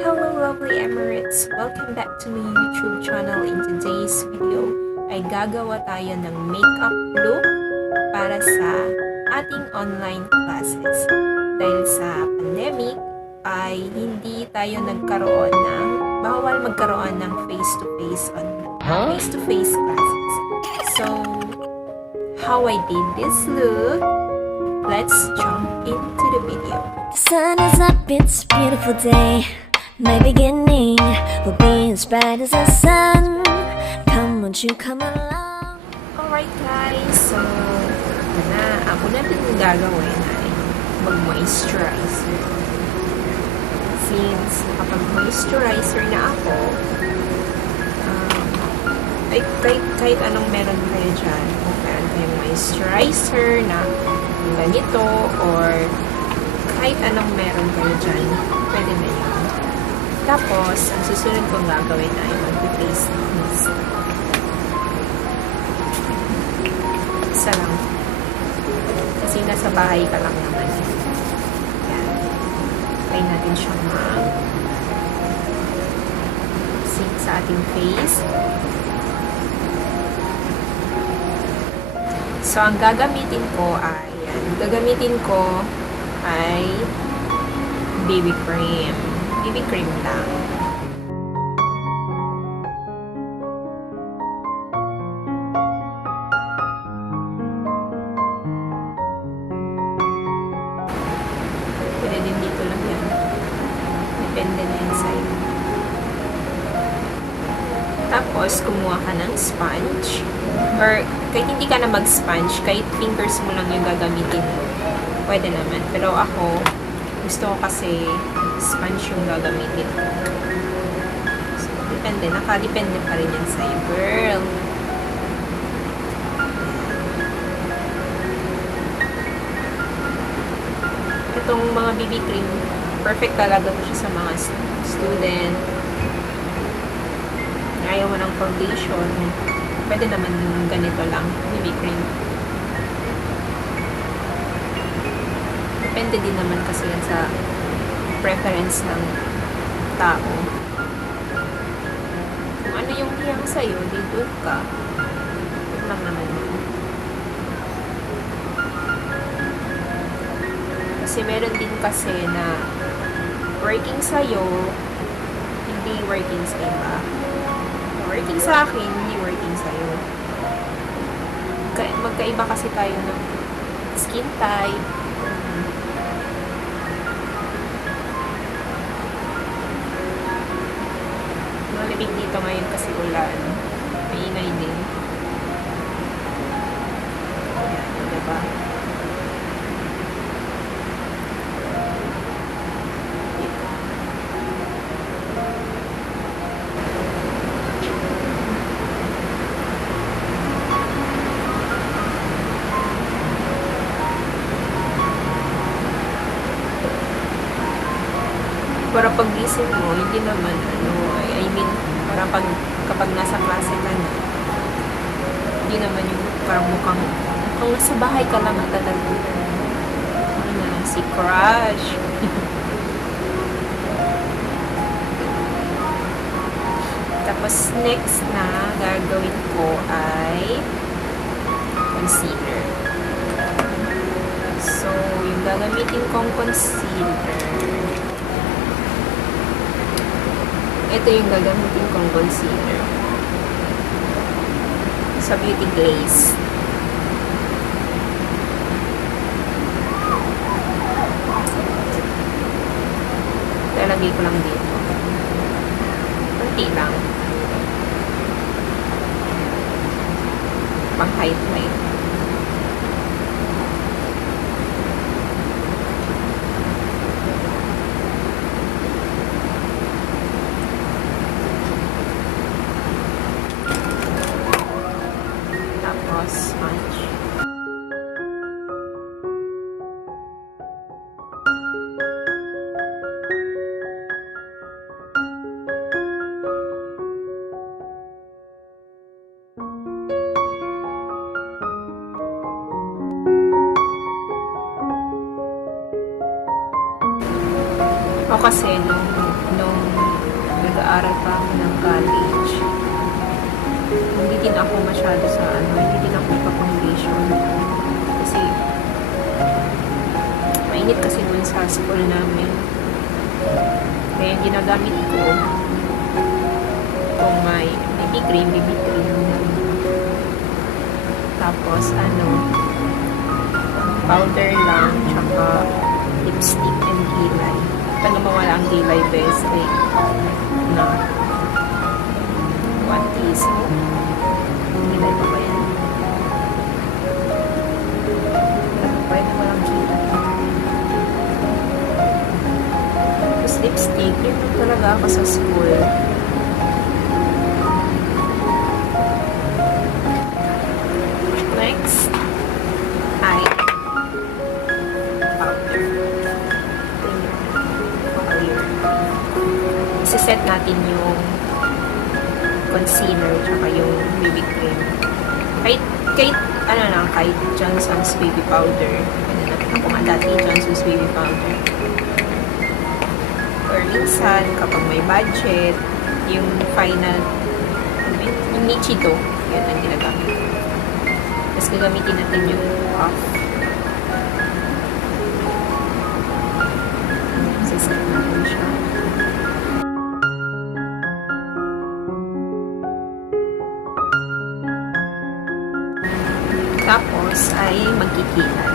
Hello lovely Emirates! Welcome back to my YouTube channel. In today's video ay gagawa tayo ng makeup look para sa ating online classes. Dahil sa pandemic ay hindi tayo nagkaroon ng, bawal magkaroon ng face-to-face classes. So, how I did this look, let's jump into the video. The sun is up, it's a beautiful day. My beginning will be as bright as the sun. Come, won't you come along? Alright guys, so ito na. Ang una natin gagawin ay mag-moisturizer. Since nakapag-moisturizer na ako, ay kahit anong meron kayo dyan, kung meron kayong moisturizer na ganito or kahit anong meron kayo dyan, pwede na yun. Tapos, ang susunod kong gagawin ay mag-face mask. Isa lang. Kasi nasa bahay ka lang naman. Yan. Try natin siyang mag-sync sa ating face. So, ang gagamitin ko ay BB cream. BB cream lang. Pwede din dito lang yan. Depende na yan sa'yo. Tapos, kumuha ka ng sponge. Or, kahit hindi ka na mag-sponge, kahit fingers mo lang yung gagamitin mo. Pwede naman. Pero ako, gusto ko kasi sponge yung gagamitin ko. So, depende. Nakadepende pa rin yan sa'yo, girl. Itong mga BB cream, perfect talaga to siya sa mga student. Ayaw mo ng foundation. Pwede naman ganito lang, BB cream. Depende din naman kasi yan sa preference ng tao. Kung ano yung hiyang sa'yo, di doon ka. Yun lang naman yun. Kasi meron din kasi na working sa'yo, hindi working sa iba. Working sa akin, hindi working sa'yo. Magkaiba kasi tayo ng skin type. Malamig dito ngayon kasi ulan. Maingay din. Ayan, diba? Para pag-gising mo, hindi naman, I mean, para kapag nasa klase ka na, hindi naman yung parang mukhang nasa bahay ka lang at talaga. Ano na lang, si crush. Tapos, next na gagawin ko ay concealer. So, yung gagamitin kong concealer, ito yung gagamitin kong concealer sa Beauty Glaze. Lalagay ko lang dito. Kunti lang. Pang highlight. Sponge. O kasi nung nag-aaral pa ako ng college. Hindi din ako masyado sa hindi din ako pa-foundation. Kasi, mainit kasi dun sa school namin. Kaya yung ginagamit ko, kung may BB cream. Tapos, powder lang, tsaka lipstick and kilay. Ito na mawala ang kilay, best. Like, one teaspoon. Kilay pa ba yan? Pwede na walang kilay. Tapos lipstick, yun lang talaga ako sa school. Next, ay powder. Isiset natin yung concealer tsaka yung BB cream. Kahit Johnson's baby powder. Pwede natin ako dati Johnson's baby powder. Or minsan, kapag may budget, yung final, yung Nichito, yun ang ginagamit ko. Tapos gagamitin natin yung puff. Siset natin siya. Tapos ay magkikilan.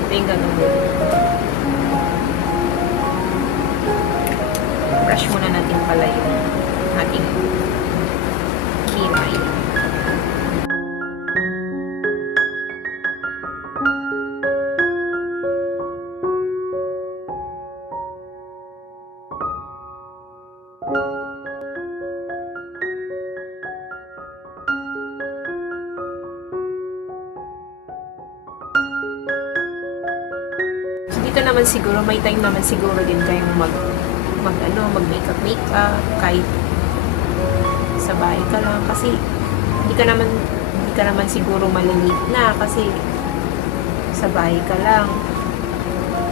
Ito yung gagawin. Brush muna natin pala yung ating kilay. So, dito naman siguro, may time naman siguro din kayong mag-makeup kahit sa bahay ka lang kasi hindi ka naman siguro malilate na kasi sa bahay ka lang,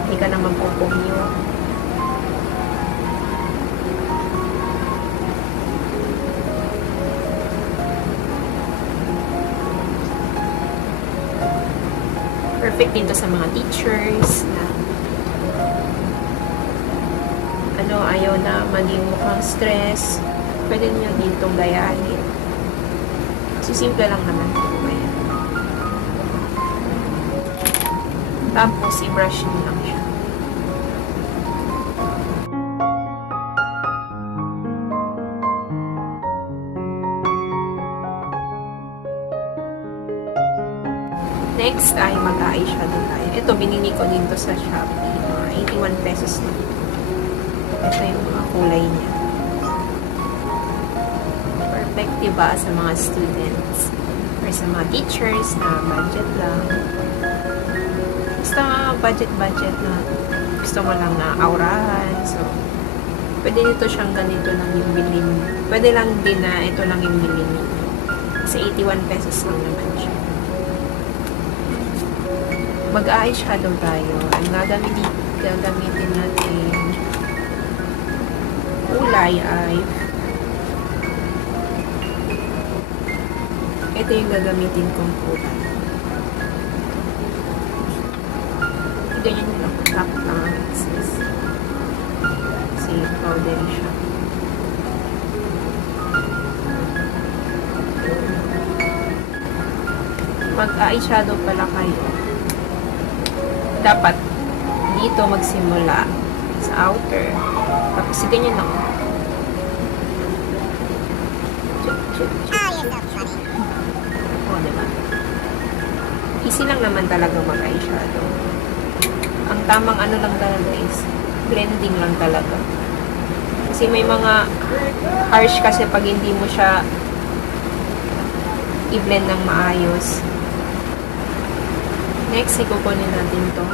hindi ka naman pupumyo. Perfect din to sa mga teachers na ayaw na maging mukhang stress. Pwede nyo ditong gayahin. So, simple lang naman ito. Ayan. Tapos, i-brush nyo lang siya. Next ay mag-eyeshadow tayo. Ito, binili ko din to sa Shopee. 81 pesos na. Ito yung mga kulay niya. Perfect, diba, sa mga students or sa mga teachers na budget lang. Basta budget na gusto mo lang na aurahan. So, pwede nito siyang ganito lang yung bilhin. Pwede lang din na ito lang yung bilhin. Kasi 81 pesos lang naman siya. Mag-eyeshadow tayo. Ang gagamitin natin kulay ay ito yung gagamitin kong kulay. Ganyan yung tap lang kasi powdery siya. Mag-eyeshadow pala kayo. Dapat dito magsimula sa outer. Tapos ganyan lang. O, diba? Easy lang naman talaga mag-eyeshadow. Ang tamang lang talaga is blending lang talaga. Kasi may mga harsh kasi pag hindi mo siya i-blend ng maayos. Next, ikukunin natin itong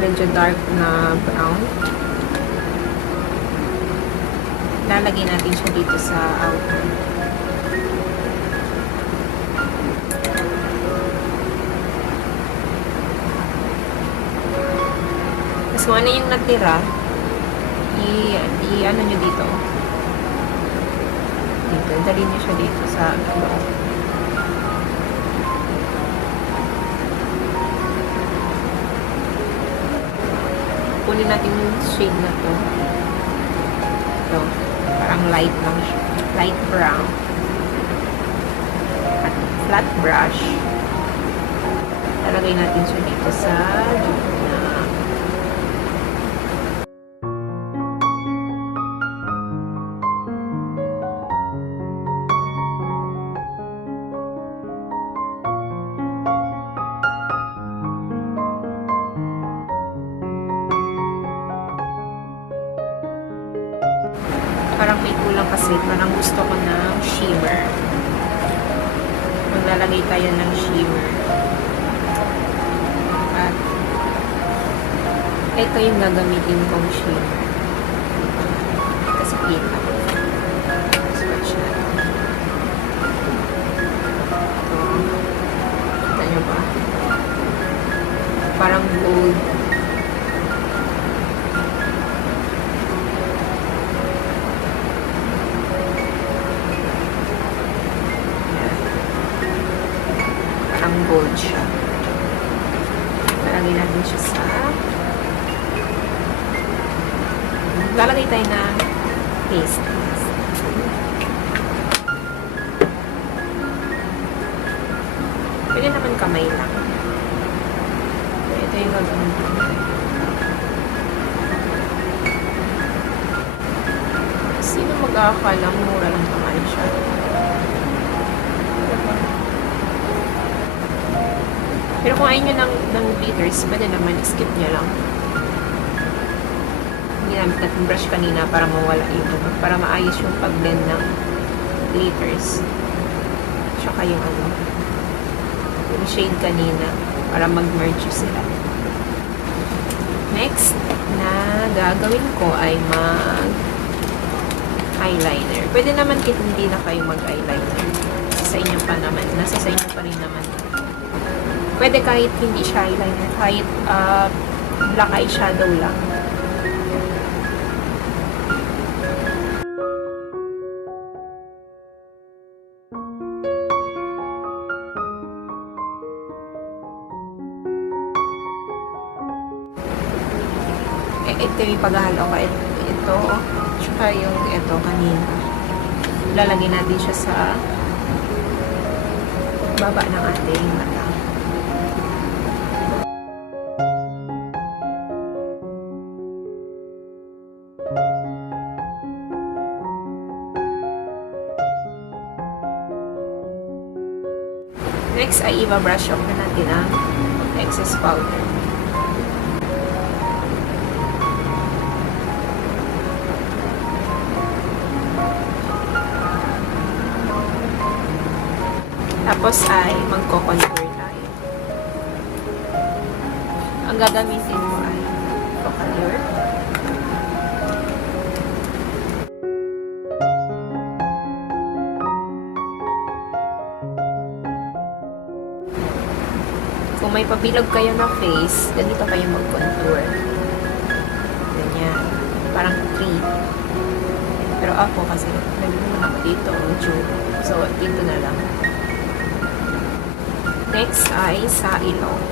medyo dark na brown. Lalagay natin siya dito sa outer. Tapos kung ano yung natira, ano nyo dito. Dito, dalhin nyo siya dito sa loob. Kunin natin yung shade na to. Ito, parang light lang siya. Light brown. At flat brush. Talagay natin siya dito sa gitna. Parang may kulang kasi. Parang gusto ko ng shimmer. Maglalagay tayo ng shimmer. At ito yung gagamitin kong shimmer. Kasi kita. Swatch na ito. Kita nyo ba? Parang gold. Gold siya. Lalagay natin siya sa lalagay tayo ng paste. Pwede naman kamay lang. Ito yung gagawin. Sino mag-aakala mura lang naman siya? Pero kung ayaw nyo ng glitters, pwede naman skip nyo lang. Ginamit natin brush kanina para mawala yung para maayos yung pag-blend ng glitters. Tsaka yung yung shade kanina para mag-merge sila. Next na gagawin ko ay mag-eyeliner. Pwede naman hindi na kayo mag-eyeliner. Sa inyo pa naman. Nasa sa inyo pa rin naman. Pwede kahit hindi siya eyeliner, kahit black eyeshadow lang. Ito yung paghahalo ko. Ito, tsaka yung ito kanina. Lalagay natin siya sa baba ng ating mata. Next ay i-brush off na natin ang excess powder. Tapos ay magko-contour tayo. Ang gagamitin mo ay color. Kung may pabilog kayo na face, ganito kayo mag-contour. Ganyan. Parang 3. Pero ako kasi, nagmumuna ako dito, so dito na lang. Next ay sa ilong.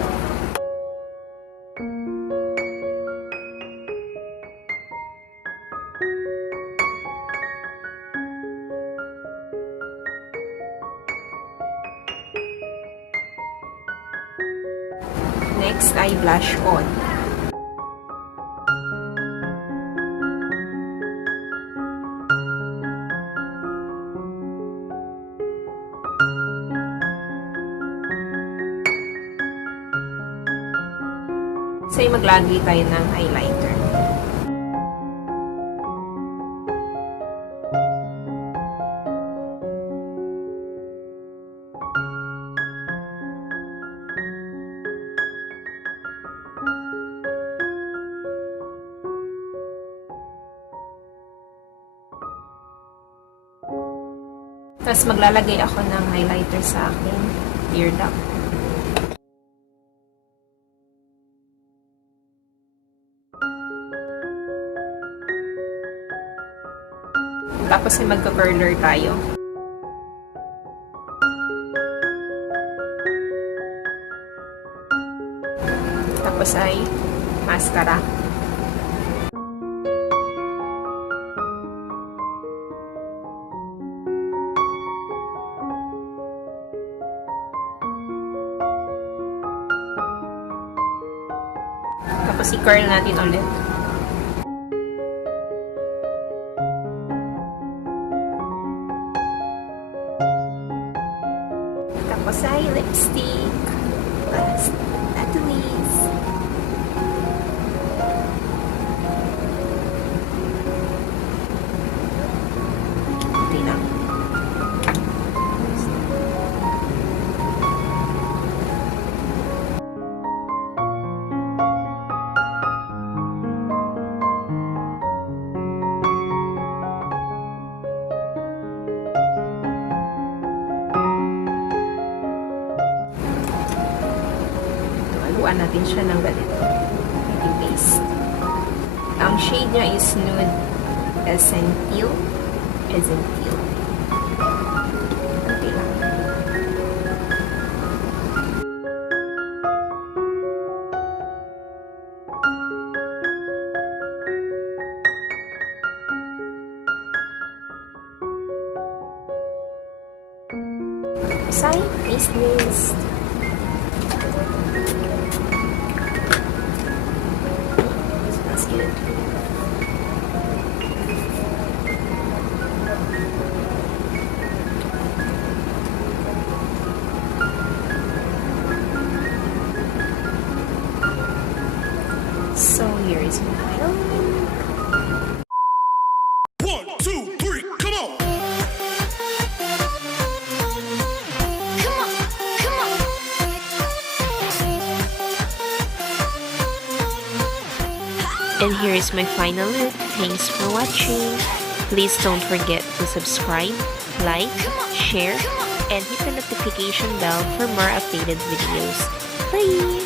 Next ay blush on. So, maglagay tayo ng highlighter. Tapos maglalagay ako ng highlighter sa akin ear duct. Tapos ay magka-curler tayo. Tapos ay mascara. Tapos i-curl natin ulit. Tapos ay lipstick. Last but not the least. Kunti lang. Haluan natin siya ng ganito. Yung base. Ang shade niya is Nude Essence Teal. Essence Teal. Kunti lang. Side face mist. Smells good. So here is my final look. 1, 2, 3, come on! And here is my final look. Thanks for watching. Please don't forget to subscribe, like, share, and hit the notification bell for more updated videos. Bye!